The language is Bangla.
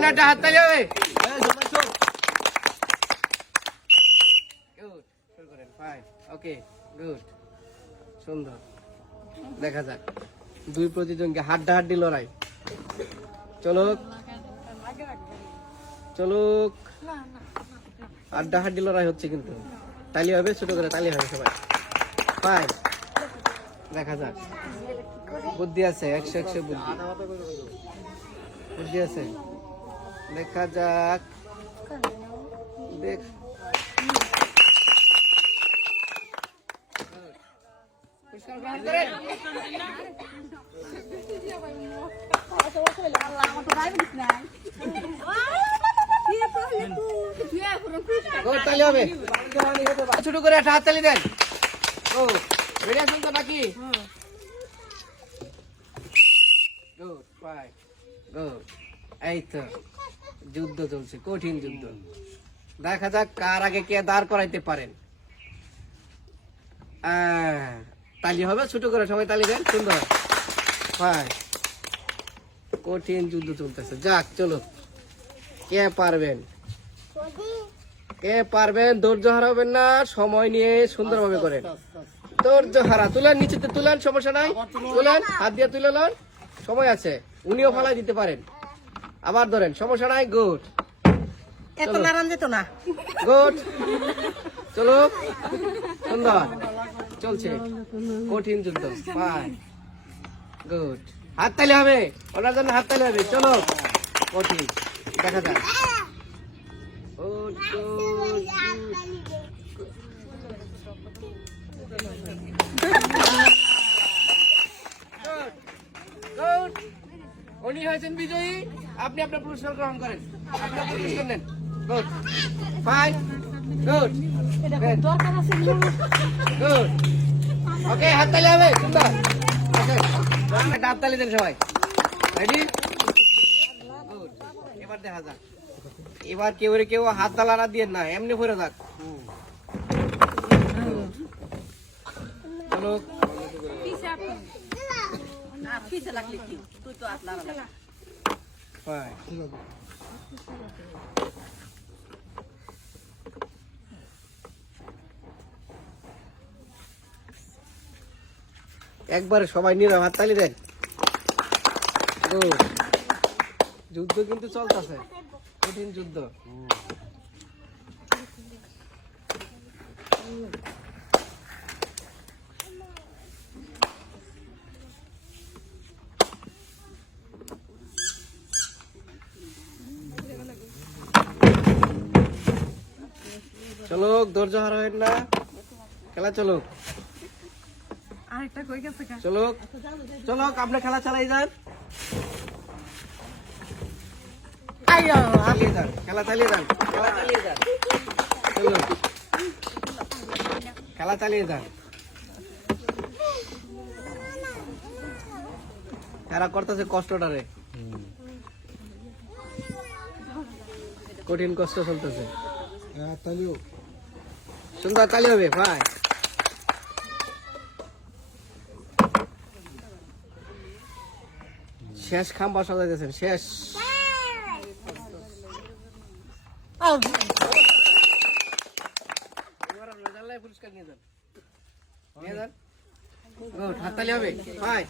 জন্য একটা হাততালি হবে। ওকে গুড, সুন্দর। দেখা যাক দুই প্রতিদ্বন্দ্বী হাড্ডাহাড্ডি লড়াই। চলুক চলুক, হাড্ডাহাড্ডি লড়াই হচ্ছে কিন্তু। তালি হবে, ছোট করে তালি হবে সবাই। ফাইন, দেখা যাক। বুদ্ধি আছে, 100 বুদ্ধি বুদ্ধি আছে। দেখা যাক, দেখ। তালি হবে, ছোট করে একটা হাততালি দেন। ও বেরিয়ে আসুন তো নাকি? Good, fine, good. এই তো যুদ্ধ চলছে, কঠিন যুদ্ধ। দেখা যাক কার আগে কে দাঁড় করাইতে পারেন। তালি হবে, ছোট করে সবাই তালি দেন। সুন্দর, ফাইন। কঠিন যুদ্ধ চলতেছে। যাক, চলো, কে পারবেন কে পারবেন। ধৈর্য হারাবেন না, সময় নিয়ে সুন্দরভাবে করেন। ধৈর্য হারা, তুলেন, নিচেতে তুলেন, সমস্যা নাই। তুলেন, হাত দিয়ে তুলে নেন, সময় আছে। উনিও ফালাই দিতে পারেন, আবার ধরেন, সমস্যা নাই। গুড, এত নারান যেত না। গুড, চলো, সুন্দর চলছে কঠিন যুদ্ধ। Fine, good. হাততালি হবে, ওনার জন্য হাততালি হবে। চলো, কঠিন, দেখা যাক। উনি হয়েছেন বিজয়ী, আপনি আপনার পুরস্কার গ্রহণ করেন। আপনার পুরস্কার নেন। Good, fine, good, good. Okay, হাততালি হবে, সুন্দর। একটা হাততালি দেন সবাই। রেডি? গুড। এবার দেখা যাক, এবার কেউ হাত তালা দিয়ে না, এমনি ভরে যাক। চলো, একবার সবাই নীরব, হাততালি দেন। যুদ্ধ কিন্তু চলতেছে, কঠিন যুদ্ধ। চলো, ধৈর্য হারাবেন না, খেলা চলো। চলো চলো, আপনি খেলা চালাই যান, চালিয়ে যান, খেলা চালিয়ে যান, খেলা চালিয়ে যান। চলো, খেলা চালিয়ে যান। এরা করতেছে কষ্টটারে, কঠিন কষ্ট চলতেছে। সুন্দর, তালি হবে। ভাই, শেষ খাম্বা সাজাইতেছেন, শেষ। পুরস্কার নিয়ে যান, হাততালি হবে। ভাই,